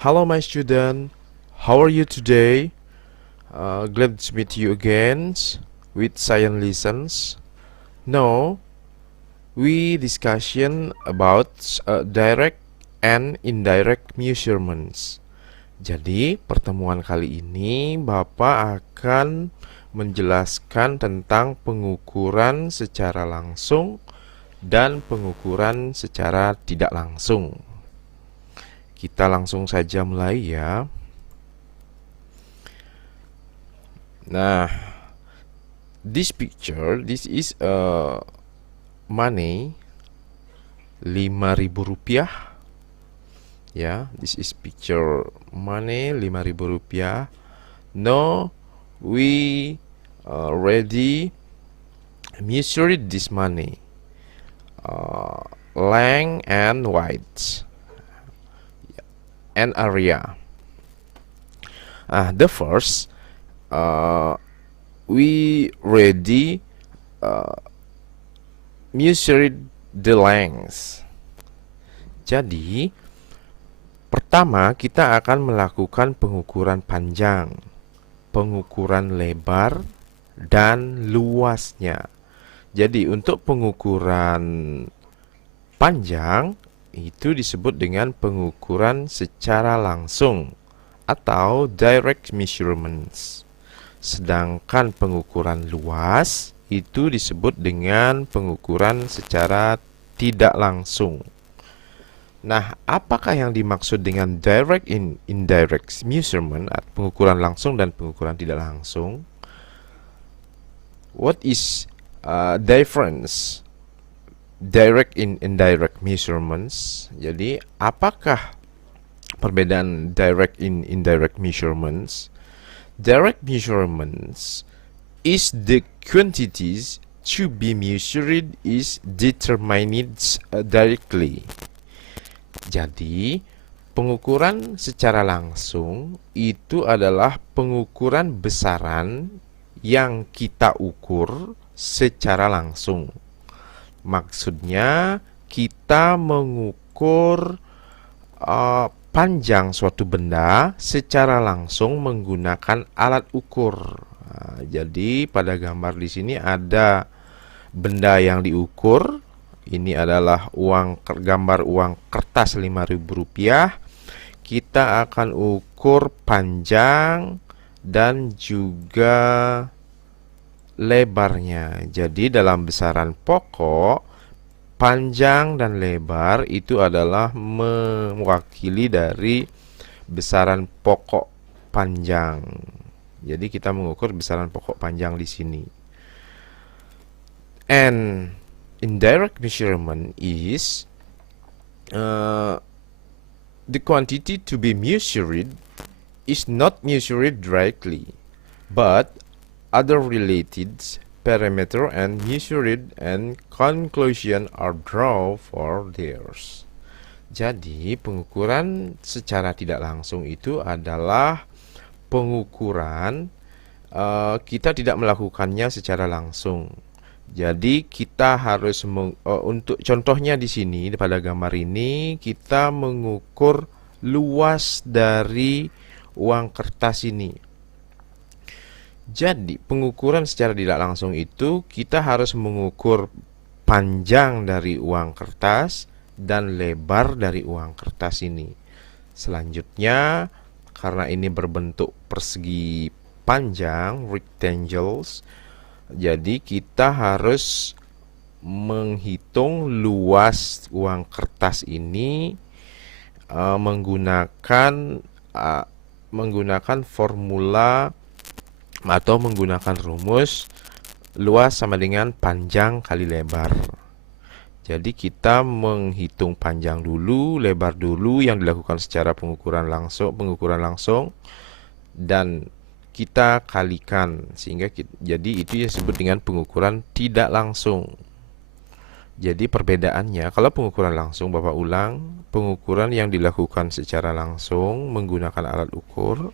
Hello, my student. How are you today? Glad to meet you again with Science Lessons. Now, we discussion about direct and indirect measurements. Jadi, pertemuan kali ini Bapak akan menjelaskan tentang pengukuran secara langsung dan pengukuran secara tidak langsung. Kita langsung saja mulai ya. Nah, this picture, this is money 5.000 rupiah. Ya, this is picture money 5.000 rupiah. Now we already measured this money, length and width and area. The first, we already measured the length. Jadi pertama kita akan melakukan pengukuran panjang, pengukuran lebar, dan luasnya. Jadi untuk pengukuran panjang itu disebut dengan pengukuran secara langsung atau direct measurements. Sedangkan pengukuran luas itu disebut dengan pengukuran secara tidak langsung. Nah, apakah yang dimaksud dengan direct indirect measurement, pengukuran langsung dan pengukuran tidak langsung? What is difference direct indirect measurements? Jadi, apakah perbedaan direct indirect measurements? Direct measurements is the quantities to be measured is determined directly. Jadi, pengukuran secara langsung itu adalah pengukuran besaran yang kita ukur secara langsung. Maksudnya, kita mengukur panjang suatu benda secara langsung menggunakan alat ukur. Jadi, pada gambar di sini ada benda yang diukur. Ini adalah gambar uang kertas 5.000 rupiah. Kita akan ukur panjang dan juga lebarnya. Jadi dalam besaran pokok, panjang dan lebar itu adalah mewakili dari besaran pokok panjang. Jadi kita mengukur besaran pokok panjang di sini. And indirect measurement is the quantity to be measured is not measured directly, but other related parameter and measured and conclusion are drawn for theirs. Jadi pengukuran secara tidak langsung itu adalah pengukuran kita tidak melakukannya secara langsung. Jadi kita harus untuk contohnya di sini pada gambar ini kita mengukur luas dari uang kertas ini. Jadi pengukuran secara tidak langsung itu kita harus mengukur panjang dari uang kertas dan lebar dari uang kertas ini. Selanjutnya karena ini berbentuk persegi panjang rectangles, jadi kita harus menghitung luas uang kertas ini menggunakan formula atau menggunakan rumus luas sama dengan panjang kali lebar. Jadi kita menghitung panjang dulu, lebar dulu yang dilakukan secara pengukuran langsung dan kita kalikan sehingga jadi itu disebut dengan pengukuran tidak langsung. Jadi perbedaannya kalau pengukuran langsung, Bapak ulang, pengukuran yang dilakukan secara langsung menggunakan alat ukur.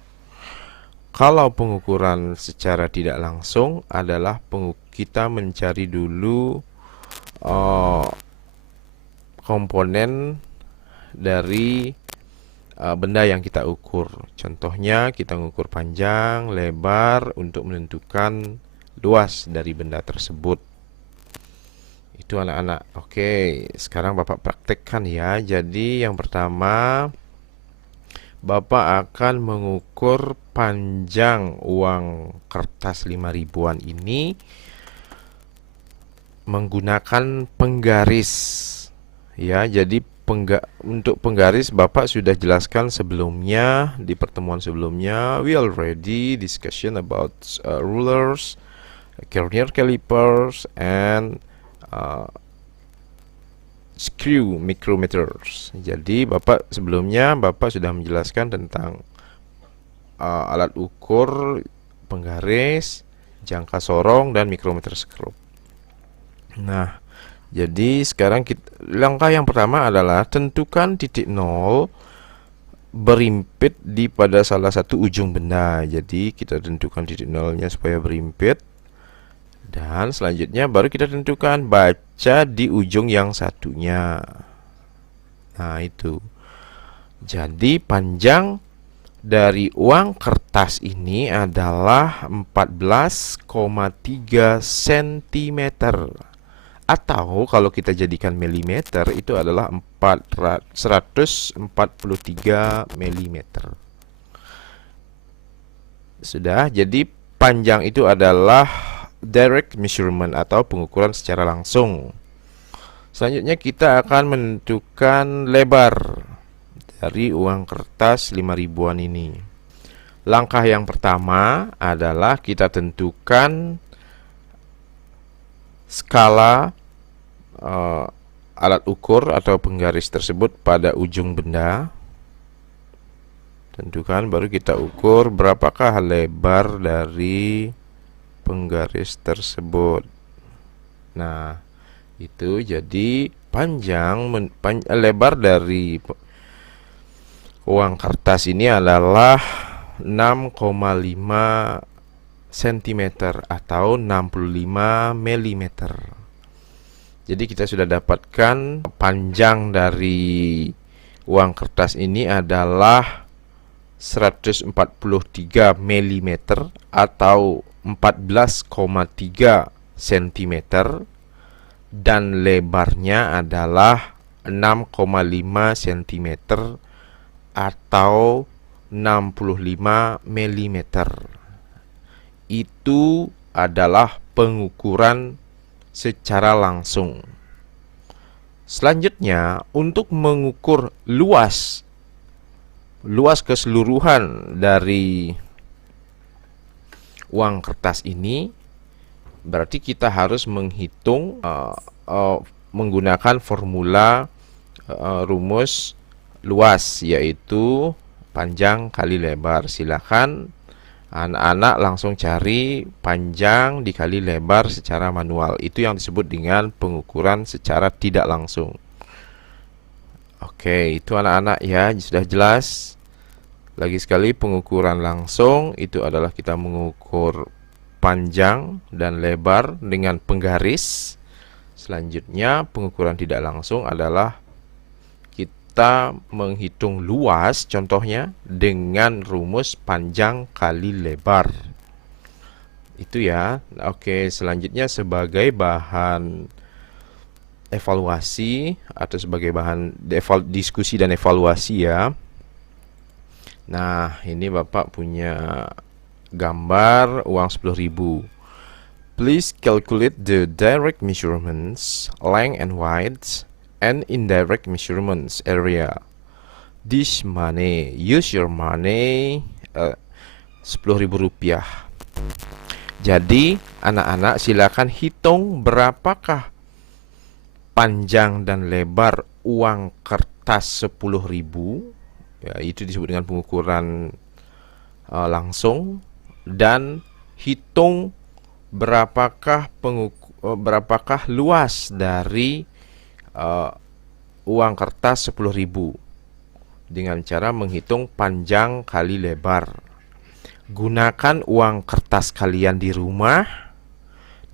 Kalau pengukuran secara tidak langsung adalah kita mencari dulu komponen dari benda yang kita ukur. Contohnya kita mengukur panjang, lebar untuk menentukan luas dari benda tersebut. Itu anak-anak. Oke, sekarang Bapak praktekkan ya. Jadi yang pertama, Bapak akan mengukur panjang uang kertas 5 ribuan ini menggunakan penggaris. Ya, jadi untuk penggaris Bapak sudah jelaskan sebelumnya di pertemuan sebelumnya. We already discussion about rulers, vernier calipers, and screw micrometers. Jadi sebelumnya Bapak sudah menjelaskan tentang alat ukur, penggaris, jangka sorong, dan mikrometer skrup. Nah, jadi sekarang langkah yang pertama adalah tentukan titik nol berimpit pada salah satu ujung benda. Jadi kita tentukan titik nolnya supaya berimpit. Dan selanjutnya baru kita tentukan baca di ujung yang satunya. Nah, itu. Jadi panjang dari uang kertas ini adalah 14,3 cm. Atau kalau kita jadikan milimeter itu adalah 143 mm. Sudah, jadi panjang itu adalah direct measurement atau pengukuran secara langsung. Selanjutnya kita akan menentukan lebar dari uang kertas 5 ribuan ini. Langkah yang pertama adalah kita tentukan skala alat ukur atau penggaris tersebut pada ujung benda. Tentukan, baru kita ukur berapakah lebar dari penggaris tersebut. Nah, itu jadi lebar dari uang kertas ini adalah 6,5 cm atau 65 mm. Jadi kita sudah dapatkan panjang dari uang kertas ini adalah 143 mm atau 14,3 cm dan lebarnya adalah 6,5 cm atau 65 mm. Itu adalah pengukuran secara langsung. Selanjutnya, untuk mengukur luas keseluruhan dari uang kertas ini, berarti kita harus menghitung menggunakan formula rumus luas, yaitu panjang kali lebar. Silakan anak-anak langsung cari panjang dikali lebar secara manual. Itu yang disebut dengan pengukuran secara tidak langsung. Oke, itu anak-anak ya, sudah jelas. Lagi sekali, pengukuran langsung itu adalah kita mengukur panjang dan lebar dengan penggaris. Selanjutnya, pengukuran tidak langsung adalah kita menghitung luas, contohnya dengan rumus panjang kali lebar. Itu ya. Oke, selanjutnya sebagai bahan evaluasi atau sebagai bahan diskusi dan evaluasi ya. Nah, ini Bapak punya gambar uang 10.000. Please calculate the direct measurements, length and width, and indirect measurements area. This money, use your money, 10.000 rupiah. Jadi anak-anak silakan hitung berapakah panjang dan lebar uang kertas 10.000. Ya, itu disebut dengan pengukuran langsung. Dan hitung berapakah luas dari uang kertas 10.000 dengan cara menghitung panjang kali lebar. Gunakan uang kertas kalian di rumah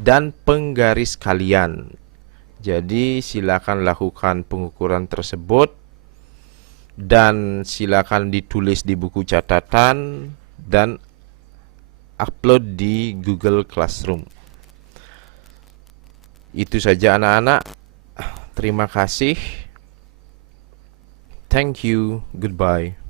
dan penggaris kalian. Jadi silakan lakukan pengukuran tersebut dan silakan ditulis di buku catatan dan upload di Google Classroom. Itu saja anak-anak. Terima kasih. Thank you. Goodbye.